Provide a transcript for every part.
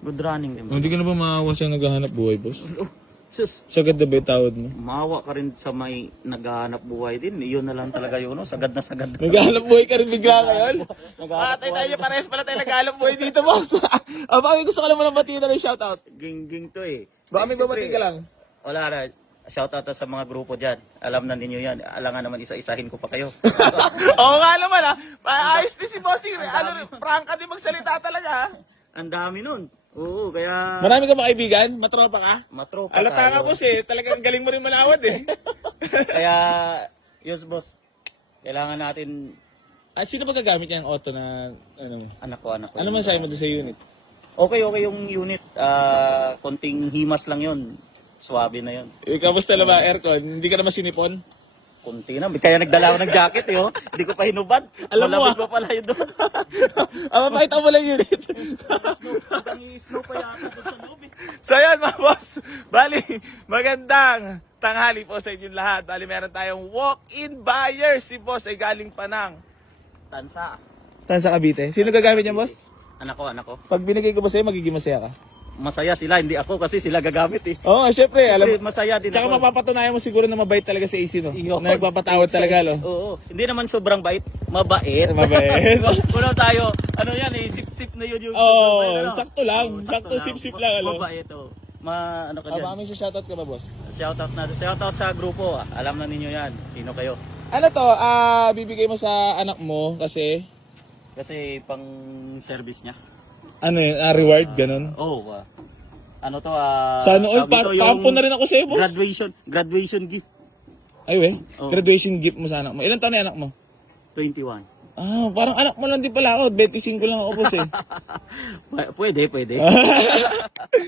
Good running din. Hindi ka na ba maawa sa naghahanap buhay, boss? Oh, sus, Sagad na ba yung tawad mo? maawa ka rin sa may naghahanap buhay din. Yun na lang talaga yun, no? Sagad na sagad. Naghahanap buhay ka rin bigla ngayon? Naghahanap Tayo, pares pala tayo naghahanap buhay dito, boss. Bakit gusto ka naman ng batiin na rin shoutout? Ging-ging to eh. Baka may babatiin ka lang. Wala na. Shoutout sa mga grupo dyan. Alam na ninyo yan. Alangan naman isa-isahin ko pa kayo. Oo nga naman ha. Ayos din si Bossing. Ano, prangka din magsalita talaga ha. Ang dami nun. Oo, kaya Marami ka ba kaibigan? Matropa ka? matropa Alata nga tayo. boss eh. Talagang galing mo rin malawad eh. Kaya, yes boss. Kailangan natin, At sino ba gagamit niya ang auto na ano? anak ko. Ano man sa'yo mo doon sa unit? Okay yung unit. Konting himas lang yun. Swabe na yun. Kamusta na ba aircon? Hindi ka naman sinipon? Kunti na. Kaya nagdala ako ng jacket eh. Oh. Hindi ko pa hinubad. Alam mo, Malamig pa pala yun doon. Mapakita mo lang unit. Ang snow pa yata doon sa loob eh. So yan mga boss. Bali, magandang tanghali po sa inyong lahat. Bali, meron tayong walk-in buyer. Si boss ay galing pa ng Tansa. Tansa Cavite. Sino gagamit niya boss? Anak ko. Pag binigay ko ba sa'yo, magiging masaya ka? Masaya sila, hindi ako kasi sila gagamit eh. Oo, syempre. Alam Siyempre, masaya din Tsaka ako. mapapatunayan mo siguro na mabait talaga sa AC, no? Yun. Na nagpapatawad talaga, no? Oo. Hindi naman sobrang bait. Mabait. Mabait. Kuno tayo, ano yan eh, sip-sip na yun yung Oo, sobrang bait, ano? sakto lang. Oo, Sakto, sip-sip lang, ano? Mabait, oh. Ano ka dyan? Baka may shoutout ka ba, boss? Shoutout natin. Shoutout sa grupo. Alam na ninyo yan. Sino kayo? Ano to, bibigay mo sa anak mo kasi, Kasi pang service niya. ano yun, reward, ganun. Oh, ano to, Sana all, tawag dito yung pampo na rin ako sa'yo, boss. graduation gift. Ay, we, Oo. graduation gift mo sa anak mo. Ilan taon na yung anak mo? 21. Parang anak mo lang din pala ako. 25 lang ako, boss, eh. Pwede.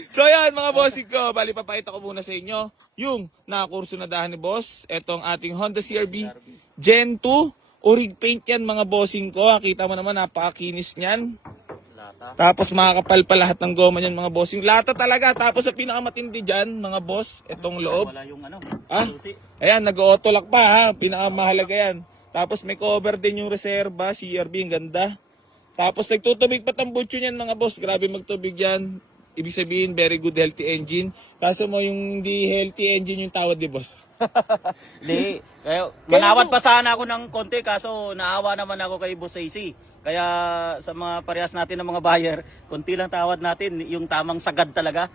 So yan mga bossing ko, bali papakita ko muna sa inyo yung nakakurso na dahan ni boss. Etong ating Honda CR-V Gen 2. Orig paint yan mga bossing ko. Kita mo naman napakakinis niyan. Lata. Tapos makakapal pa lahat ng goma niyan mga bossing. Lata talaga. Tapos sa pinakamatindi dyan mga boss, etong loob. Wala yung ano. Ah? Susi. Ayan, nag-auto lock pa ha. Pinakamahalaga yan. Tapos may cover din yung reserva, CR-V, ang ganda. Tapos nagtutubig pa tambutso niyan mga boss. Grabe magtubig yan. Ibig sabihin, very good healthy engine. Kaso mo yung hindi healthy engine yung tawad ni boss. Hindi. Manawad pa sana ako ng konti kaso naawa naman ako kay Boss AC. Kaya sa mga parehas natin ng mga buyer, konti lang tawad natin, yung tamang sagad talaga.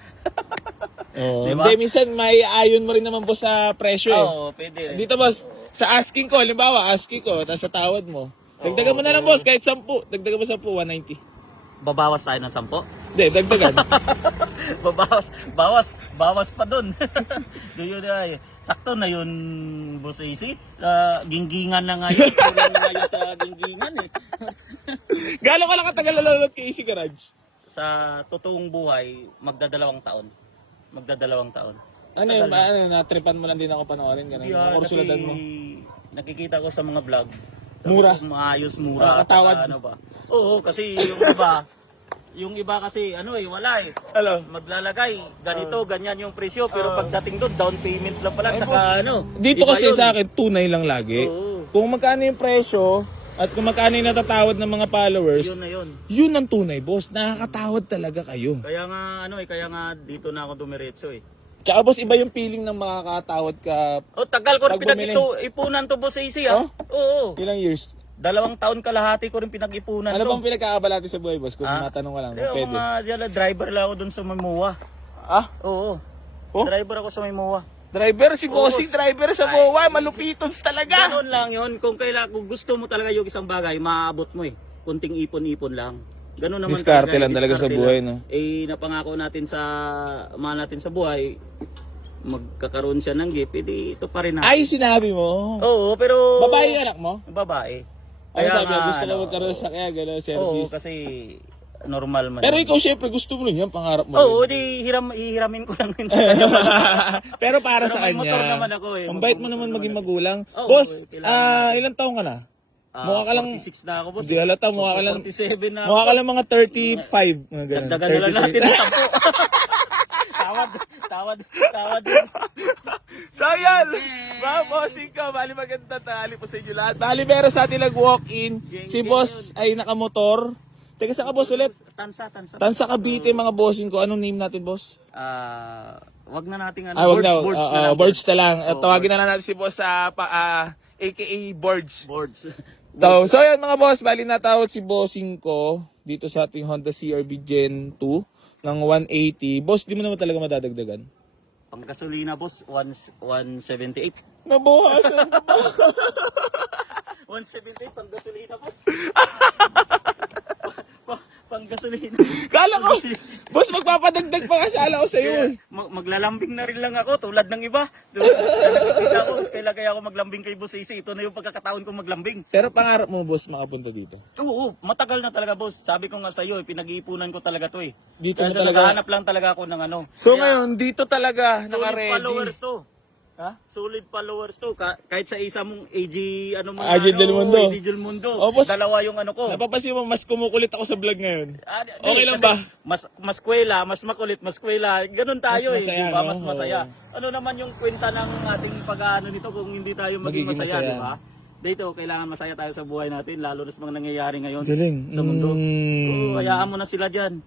Oh, Diba? hindi, minsan may ayon mo rin naman boss sa presyo eh. Oo, pwede rin. Dito boss, sa asking ko, halimbawa asking ko, tapos sa tawad mo. Dagdagan mo na lang boss, kahit 10. Dagdagan mo 10, 190. Babawas tayo ng 10. Hindi, dagdagan. Bawas pa dun. Yun ay, sakto na yun, Boss AC. Ginggingan na ngayon. Kulang na ngayon sa ginggingan eh. Gano'n ka lang katagal nalulog kay Easy Garage? Sa totoong buhay, magdadalawang taon. Ano yun, natripan mo lang din ako panoorin, gano'n. Kaya kasi Kursuladad mo. nakikita ko sa mga vlog. Mura. Maayos, mura. Katawad. Ano ba? Oo, kasi yung iba kasi wala eh. Hello. Maglalagay, ganito, ganyan yung presyo, pero pagdating doon, down payment lang pala, Ay, saka boss, dito iba kasi yun. sa akin, tunay lang lagi. Oo. Kung magkano yung presyo, at kung magkano yung natatawad ng mga followers, Yun na yun. yun ang tunay, boss. Nakakatawad talaga kayo. Kaya nga dito na ako dumiretso eh. Tsaka boss, iba yung feeling ng makakatawad ka. Oh, tagal ko rin Pag bumili. ipunan to Boss AC ah. Oo. Ilang years? 2 taon kalahati ko rin pinag-ipunan Ano to. bang pinagkakabalati sa buhay, boss? Kung matanong ko lang, Eh, pwede. mga driver lang ako dun sa Maymua. Ah? Oo. Oh? Driver ako sa Maymua. Driver, si bossing driver sa Ay, buhay, malupitons talaga. Ganon lang yun. Kung gusto mo talaga yung isang bagay, maaabot mo eh. Kunting ipon-ipon lang. Ganon naman Diskarte lang talaga sa diskarte buhay, lang. no? Napangako natin sa mahal natin sa buhay, magkakaroon siya ng gift, ito pa rin natin. Ay, sinabi mo. Oo, pero... Babae yung anak mo? Babae. Ay, sabi mo, gusto na magkaroon sa kaya, gano'n, Oo, service. kasi normal man. Pero yun. ikaw, syempre, gusto mo rin yan, pangarap mo. Oo, rin. ihiramin ko lang minsan. kanya. Pero para Pero sa may kanya. motor naman ako eh. Ang bait mo Motor naman naman maging ako. magulang. Oo, Boss, kailangan ilang taong ka na? Mukha ka lang, 46 na ako, boss. Di halata, mukha ka lang, 47 na ako. mukha ka lang mga 35. Mga ganun. Dagdagan na lang 33. natin ng 10. Tawad. So yan, mga bossing ko, bali maganda tali po sa inyo lahat. Bali meron sa atin nag-walk-in, si boss ay nakamotor, Teka, saan ka boss ulit? Tansa. Tansa Cavite, mga bossing ko. Anong name natin, boss? Wag na nating ano, Wag na. boards na lang. Boards na lang. Oo, Tawagin na lang natin si boss sa aka Borge. Boards. So yan mga boss, bali natawag si bossing ko dito sa ating Honda CR-V Gen 2 ng 180. Boss, di mo naman talaga madadagdagan. Pang gasolina boss, 178. Nabawasan. 178 pang gasolina boss. Pang gasolina. Kala ko, boss, magpapadagdag pa kasala ko sa'yo. Kaya, maglalambing na rin lang ako tulad ng iba. Nakikita ko, kaya ako maglambing kay Boss AC. Ito na yung pagkakataon kong maglambing. Pero pangarap mo, boss, makapunta dito. Oo, matagal na talaga boss. Sabi ko nga sa iyo, pinag-iipunan ko talaga 'to eh. Dito Kaya na talaga. naghahanap lang talaga ako ng ano. So Kaya, ngayon, dito talaga, solid naka-ready. followers to. Ha? Solid followers to. Kahit sa isa mong AG, ano mo AG Del Mundo. AG Del Mundo. Oh, boss. Dalawa yung ano ko. Napapansin mo, mas kumukulit ako sa vlog ngayon. Okay lang ba? Mas kwela, mas makulit, mas kwela. Ganun tayo Mas masaya, eh, di ba? no? Mas masaya. Oo. Ano naman yung kwenta ng ating pag-ano nito kung hindi tayo maging Magiging masaya, masaya. di ba? Dito, kailangan masaya tayo sa buhay natin, lalo na sa mga nangyayari ngayon Galing. sa mundo. Oo, hayaan mo na sila dyan.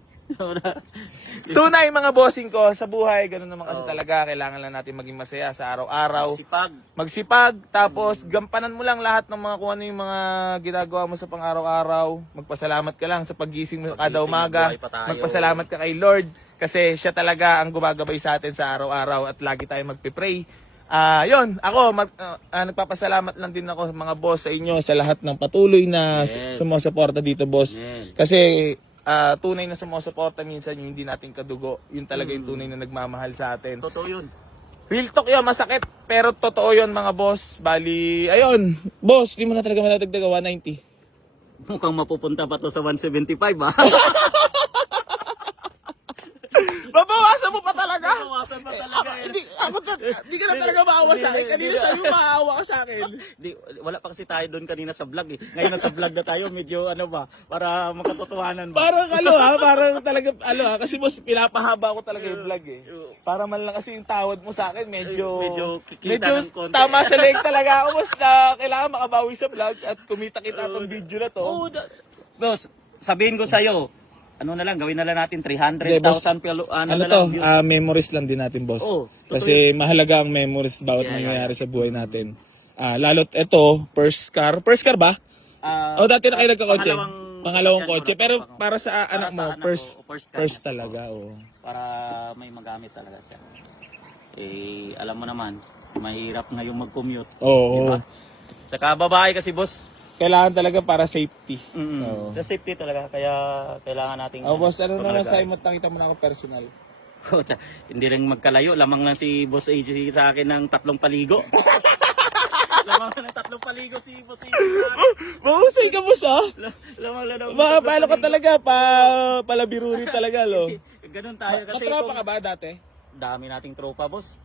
Tunay mga bossing ko, sa buhay, ganun naman kasi talaga. Kailangan lang natin maging masaya sa araw-araw. Sipag. Magsipag, tapos gampanan mo lang lahat ng mga kung ano yung mga ginagawa mo sa pang-araw-araw. Magpasalamat ka lang sa paggising mo kada umaga. buhay pa tayo. Magpasalamat ka kay Lord kasi siya talaga ang gumagabay sa atin sa araw-araw at lagi tayong magpipray. Yun, ako nagpapasalamat lang din ako mga boss sa inyo sa lahat ng patuloy na sumusuporta dito, boss. Yes. Kasi tunay na sumusuporta minsan yung hindi natin kadugo. Yun talaga yung tunay na nagmamahal sa atin. Totoo yun. Real talk yun, masakit. Pero totoo yun mga boss. Bali, ayun. Boss, di mo na talaga manadagdaga 190. Mukhang mapupunta pa to sa 175 ha. Babawasan mo pa talaga. Bawasan pa talaga eh. Di ka na talaga maawa sa akin. Kanina sabi mo maawa ka sa akin. Wala pa kasi tayo doon kanina sa vlog eh. Ngayon na sa vlog na tayo, medyo ano ba, para makatotohanan ba? Parang parang talaga, kasi boss, pinapahaba ko talaga yung vlog eh. Para man lang kasi yung tawad mo sa akin, medyo kikita ng konti. tama sa leg talaga ako, boss, na kailangan makabawi sa vlog at kumita-kita tong video na to. Boss, sabihin ko sa'yo, ano na lang, gawin na lang natin 300,000 Ano na to, lang views. memories lang din natin, boss. Oo, totoo Kasi mahalaga ang memories bawat nangyayari sa buhay natin. Lalo't ito, first car ba? Dati na kayo nagkakotse. Pangalawang kotse. Pero para sa anak mo, first talaga. Oh. Para may magamit talaga siya. Eh, alam mo naman, mahirap ngayong mag-commute. Oo. Diba? Saka babae kasi, boss. Kailangan talaga para safety. Oo. The safety talaga, kaya kailangan nating... Boss, ano na lang pangalagaan. sa'yo mo, nakita mo na ako personal. Hindi rin magkalayo, lamang lang si Boss AJ sa akin ng 3 paligo. Lamang lang ng 3 paligo si Boss AJ sa akin. Mahusay ka, boss, ah. Lamang lang ng Paano ka talaga, palabiruri talaga, lo. Ganun tayo kasi Katropa ka ba dati? dami nating tropa, boss.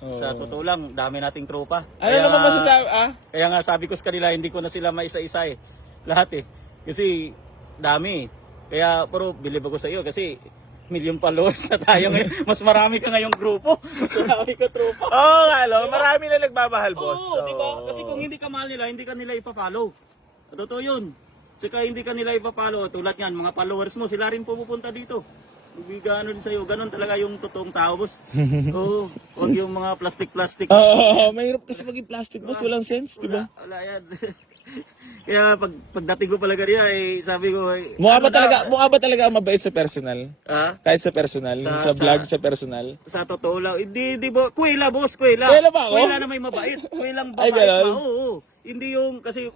Oo. Sa totoo lang, dami nating tropa. Ano naman masasabi, Kaya nga sabi ko sa kanila, hindi ko na sila maisa-isa eh. Lahat eh. Kasi dami eh. Kaya pero believe ako sa iyo kasi million followers na tayo ngayon. Mas marami ka ngayong grupo. Mas marami ka tropa. Oo nga, lo. Marami na nagmamahal, boss. Oo, di ba? Kasi kung hindi ka mahal nila, hindi ka nila ipa-follow. Totoo yun. Saka hindi ka nila ipa-follow. Tulad yan, mga followers mo, sila rin pupunta dito. Gano'n din sa'yo. Ganon talaga yung totoong tao, boss. Oo. Huwag yung mga plastic-plastic. Mahirap kasi maging plastic, boss. Walang sense, di ba? Wala yan. Kaya pagdating ko pala kanina, sabi ko... Mukha ba talaga ang mabait sa personal? Kahit sa personal, sa vlog, sa personal? Sa totoo lang. Hindi ba? Kuwela, boss, kuwela. Kuwela ba ako? Kuwela na may mabait. Kuwelang Ay, babait ganun? pa. Oo. Hindi yung, kasi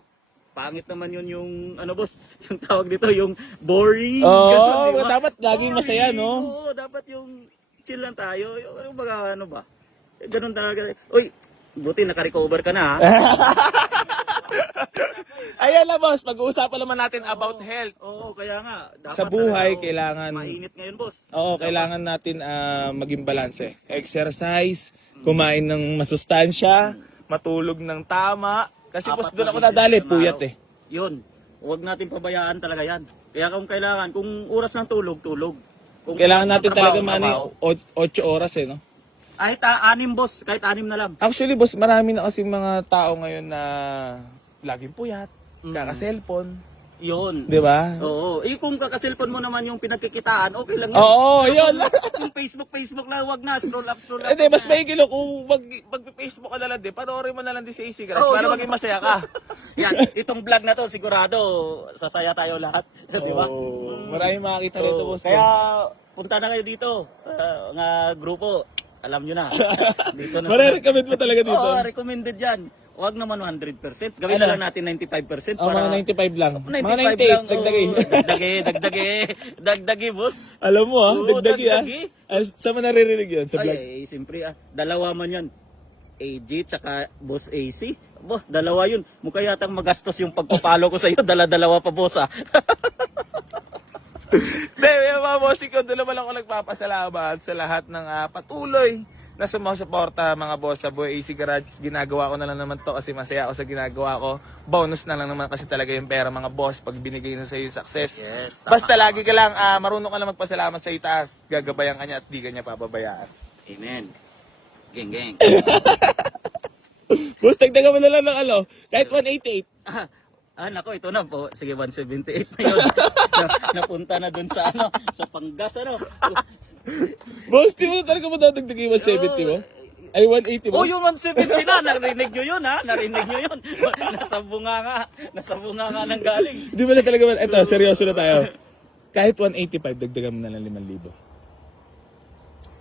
pangit naman yun yung, ano boss, yung tawag dito, yung boring. Oo, Ganun, di ba? dapat laging masaya, no? Oo, dapat yung chill lang tayo. Yung baga, ano ba? Ganun talaga. Uy, buti naka-recover ka na, ha? Ayan na, boss. Pag-uusapan naman natin about health. Oo, kaya nga. Dapat Sa buhay, talaga, kailangan... mainit ngayon, boss. Oo, kailangan natin maging balanse. Exercise, kumain ng masustansya, matulog ng tama. Kasi boss, doon ako nadali, puyat eh. Yun. Huwag natin pabayaan talaga yan. Kaya kung kailangan, kung oras ng tulog, tulog. Kung Kailangan oras ng natin trabaho, talaga trabaho. 8 oras eh, no? Kahit 6 boss, kahit 6 na lang. Actually, boss, marami na kasi mga tao ngayon na laging puyat, kaka-cellphone. Yun. Di ba? Oo. Kung kakaselfon mo naman yung pinagkikitaan, okay lang yun. Oo, Pero yun. Kung Facebook na, wag na. Scroll up. Hindi, mas may kilo kung mag-Facebook ka na lang din, panoorin mo na lang din si AC Garage Oo, para yun. maging masaya ka. Yan, itong vlog na to, sigurado, sasaya tayo lahat. Di ba? Oo, maraming makakita rito, Oo, boss. Kaya, punta na kayo dito. Nga grupo, alam nyo na. Dito na. Mare-recommend mo talaga dito? Oo, recommended yan. Huwag naman 100%. Gawin na lang natin 95% Oh, mga 95 lang. 95 Mga 98, lang, dagdagay. Dagdagi, boss. Alam mo Oo, dagdagi dagdagi. Saan mo naririnig yun? Sa vlog? Ay, siyempre dalawa man yan. AG tsaka Boss AC. Bo, dalawa yun. Mukha yatang magastos yung pagpapalo ko sa iyo. Dala-dalawa pa, boss, ah. Hindi, yung mga bossing ko, doon naman ako nagpapasalamat sa lahat ng patuloy na sumusuporta mga boss sa Buhay AC Garage. Ginagawa ko na lang naman to kasi masaya ako sa ginagawa ko. Bonus na lang naman kasi talaga yung pera mga boss pag binigay na sa iyo yung success. Yes, tama. Basta lagi ka lang, marunong ka lang magpasalamat sa itaas. Gagabayan ka niya at di ka niya papabayaan. Amen. Geng. Boss, dagdagan mo na lang ng kahit 188. Nako, ito na po. Sige, 178 na yun. Napunta na dun sa sa Pangas, Boss, di mo talaga mo dadagdagin yung 170 mo? Ay, 180 mo? Oh, yung 170 na. Narinig nyo yun, ha? Narinig nyo yun. Nasa bunga nga ng galing. Di ba na talaga, eto, seryoso na tayo. Kahit 185, dagdagan mo na lang 5,000.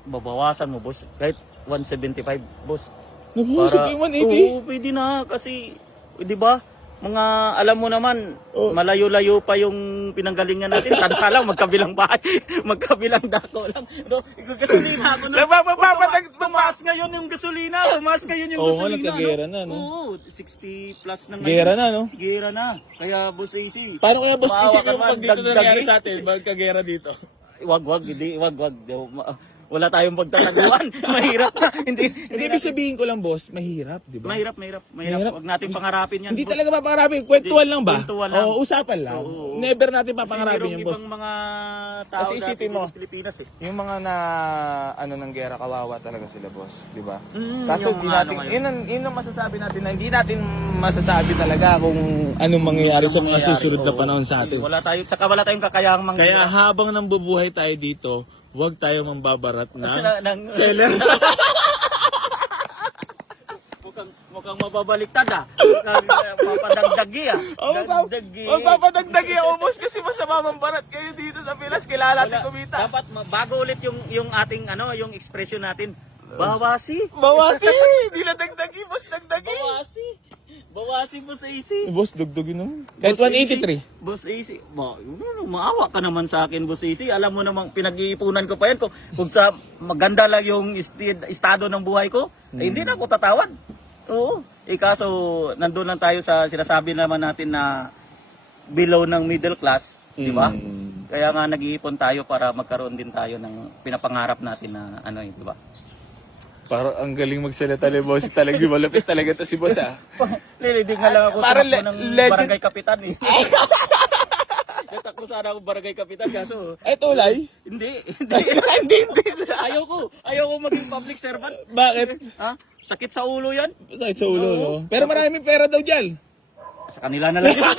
Babawasan mo, boss. Kahit 175, boss. Nabusog yung 180? Oo, pwede na. Kasi, di ba? Mga, alam mo naman, Oh. malayo-layo pa yung pinanggalingan natin. Tansa lang, magkabilang bahay. Magkabilang dako lang. No, gasolina ako na. Tumaas ngayon yung gasolina. Tumaas ngayon yung Oo, gasolina. nagkagera na, no? Oo, 60 plus na ngayon. Gera na, no? Gera na. Kaya, boss AC. Paano kaya, boss, maawa isip ka yung naman, pag dito nangyari dagdagi. sa atin? Magkagera dito. Wag. Wala tayong pagtataguan. Mahirap na. Hindi Hindi, ibig sabihin ko lang, boss, mahirap, di ba? Mahirap. Huwag natin pangarapin yan. Hindi boss. talaga papangarapin. Kwentuhan lang ba? Kwentuhan lang. Oo, usapan lang. Oo. Never natin Kasi papangarapin merong yung boss. ibang mga tao Kasi isipin mo, sa Pilipinas yung mga na ng gera, kawawa talaga sila, boss, di ba? yung Kaso di mga natin, yun ang masasabi natin na hindi natin masasabi talaga kung anong mangyayari sa mga susunod na panahon sa atin. Wala tayong kakayahang Kaya habang nambubuhay tayo dito, huwag tayo mambabarat ng seller. mukhang mababaliktad, ah. Papadagdagi, ah. Dagdagi. Magpapadagdagi ako, boss, kasi masama mambarat kayo dito sa Pilas. Kilala natin kumita. Dapat bago ulit yung ating yung expression natin. Bawasi. Bawasi! Hindi na dagdagi, boss, dagdagi. Bawasi, Boss AC. Boss, dugdugin naman. Kahit Boss 183. Boss AC, maawa ka naman sa akin, Boss AC. Alam mo namang pinag-iipunan ko pa yan. Kung sa maganda lang yung estado ng buhay ko, hindi na ako tatawad. Oo. Kaso, nandun lang tayo sa sinasabi naman natin na below ng middle class, di ba? Kaya nga nag-iipon tayo para magkaroon din tayo ng pinapangarap natin na di ba? Parang ang galing magsalita ni boss. Talaga malapit talaga to si boss, ah. Nilidig nga lang ako Parang tumakbo ng legend. barangay kapitan, eh. Natakbo sana ako barangay kapitan, kaso Ay, tulay? hindi. Hindi. Ayaw ko maging public servant. Bakit? Ha? Sakit sa ulo yan. Sakit sa ulo, no? Pero maraming pera daw dyan. Sa kanila na lang yun.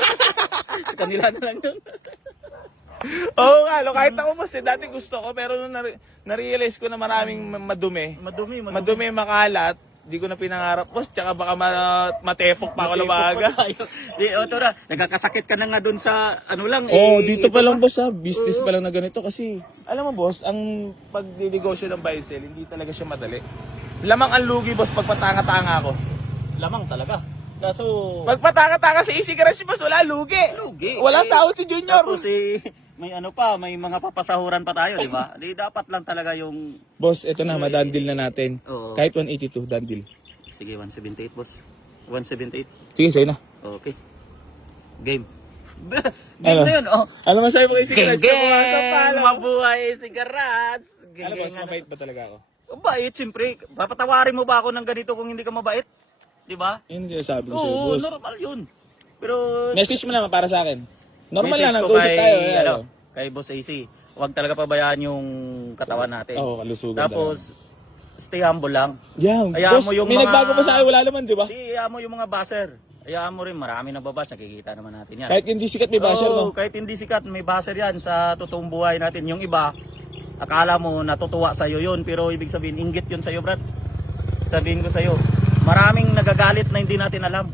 Sa kanila na lang yun. Oo nga, kahit ako boss, dati gusto ko, pero nung na-realize ko na maraming madumi. Madumi, makalat. Di ko na pinangarap, boss. Tsaka baka matepok pa ako na maaga. Ito na, nagkakasakit ka na nga dun sa Dito pa lang, boss, ha. Business pa lang na ganito. Kasi, alam mo, boss, ang pagdidegosyo ng buy sell, hindi talaga siya madali. Lamang ang lugi, boss, pag patanga-tanga ako. Lamang talaga. Kaso, Pag patanga-tanga sa AC Garage, boss, wala lugi. Wala sahod si Junior. Tapos may may mga papasahuran pa tayo, di ba? Di dapat lang talaga yung... Boss, ito na, madandil na natin. Oo. Kahit 182, dandil. Sige, 178, boss. 178. Sige, sa'yo na. Okay. Game. Ano? Na yun, oh. Ano masabi mo kay AC Garage? Geng! Mabuhay si Garats! Alam, boss, mabait ba talaga ako? Mabait, siyempre. Papatawarin mo ba ako ng ganito kung hindi ka mabait? Di ba? Yun yung sinasabi ko sa'yo, Oo, boss. normal yun. Pero... Message mo naman para sa akin. Normal message lang, ko nag-usap kay, tayo. kay Boss AC. Huwag talaga pabayaan yung katawan natin. Oo, kalusugan Tapos, stay humble lang. Yeah, Hayaan boss, mo yung may mga- nagbago pa sa akin, wala naman, di ba? Di, mo yung mga buzzer. Hayaan mo rin, marami nagbabas, nakikita naman natin yan. Kahit hindi sikat may basher, Oo, no? kahit hindi sikat, may basher yan sa totoong buhay natin. Yung iba, akala mo natutuwa sa'yo yun, pero ibig sabihin, inggit yun sa'yo, Brad. Sabihin ko sa'yo, maraming nagagalit na hindi natin alam.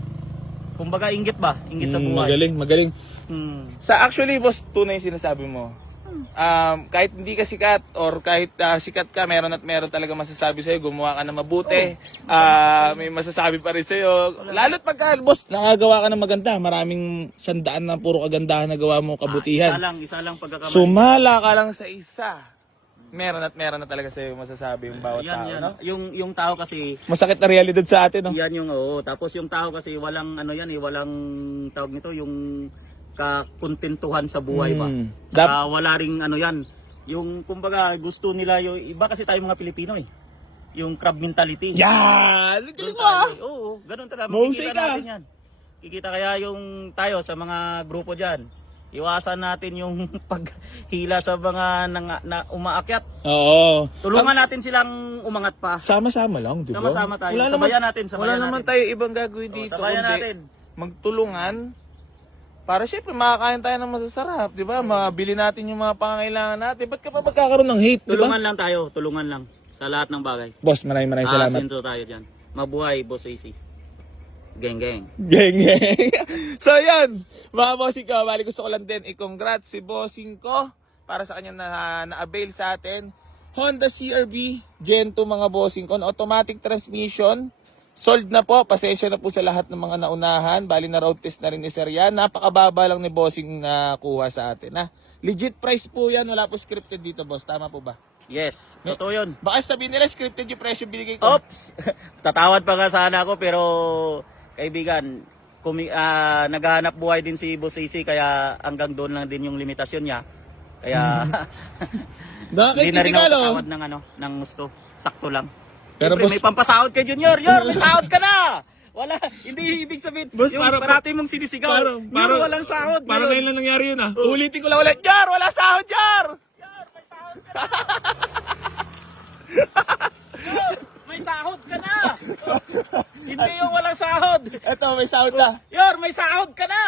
Kumbaga, inggit ba? Inggit sa buhay. Magaling, magaling. Hmm. Sa actually, boss, tunay yung sinasabi mo. Kahit hindi ka sikat or kahit sikat ka, meron at meron talaga masasabi sa'yo, gumawa ka na mabuti, may masasabi pa rin sa'yo. Lalo't pagka, boss, nakagawa ka ng maganda, maraming sandaan na puro kagandahan na gawa mo, kabutihan. Isa lang pagkakamali. Sumala ka lang sa isa. Meron at meron na talaga sa'yo masasabi yung bawat yan, tao, yan. no? Yung tao kasi, Masakit na realidad sa atin, no? yan yung oo. Tapos yung tao kasi walang ano yan walang tawag nito yung kakontentuhan sa buhay ba. Saka wala ring ano yan. Yung kumbaga gusto nila yung iba kasi tayo mga Pilipino eh. Yung crab mentality. Yan! Doon Galing mo, ah! tayo, oo, ganun talaga. Mahusay Makikita ka. natin yan. Kikita kaya yung tayo sa mga grupo diyan. Iwasan natin yung paghila sa mga na umaakyat. Oo. Tulungan natin silang umangat pa. Sama-sama lang, di ba? Sama-sama tayo. Wala Sabayan natin, sabayan wala naman natin. tayo ibang gagawin dito. Sabayan kundi natin. Magtulungan para syempre makakain tayo ng masasarap, di ba? Mabili natin yung mga pangangailangan natin. Ba't ka pa magkakaroon ng hate, di ba? Tulungan lang tayo, tulungan lang sa lahat ng bagay. Boss, maraming salamat. Asinto tayo dyan. Mabuhay, Boss AC. Geng, geng. Geng, geng. So, yan. Mga bossing ko, bali gusto ko lang din i-congrats si bossing ko para sa kanya na-avail sa atin. Honda CR-V Gen 2 mga bossing ko. Automatic transmission. Sold na po. Pasensya na po sa lahat ng mga naunahan. Bali na road test na rin ni Sir yan. Napakababa lang ni bossing na kuha sa atin. Ha? Legit price po yan. Wala po scripted dito, boss. Tama po ba? Yes, totoo yun. Baka sabihin nila scripted yung presyo binigay ko. Oops! Tatawad pa nga sana ako pero kaibigan, naghahanap buhay din si Boss AC kaya hanggang doon lang din yung limitasyon niya. Kaya hindi na rin ako tatawad ng ng gusto. Sakto lang. Pero Siyempre, boss- may pampasahod kay Junior. Yor, may sahod ka na! Wala, hindi ibig sabihin, Boss, yung para- parati mong sinisigaw. Yor, walang sahod. Para ngayon. ngayon lang nangyari yun, ah. Ulitin ko lang ulit. Jar, wala sahod, Jar! Yor, may sahod ka na! Yor, may sahod ka na! Hindi yung walang sahod. Eto, may sahod na. Yor, may sahod ka na!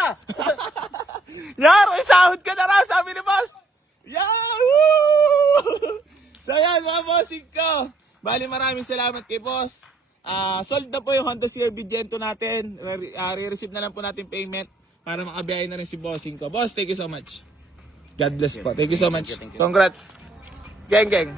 Yar, may sahod ka na raw, sabi ni boss. Yahoo! So yan, mga bossing ko. Bali, maraming salamat kay boss. Sold na po yung Honda CR-V Gen 2 natin. Re-receive na lang po natin payment para makabiyahin na rin si bossing ko. Boss, thank you so much. God bless po. Thank you so much. Thank you. Congrats. Geng, geng.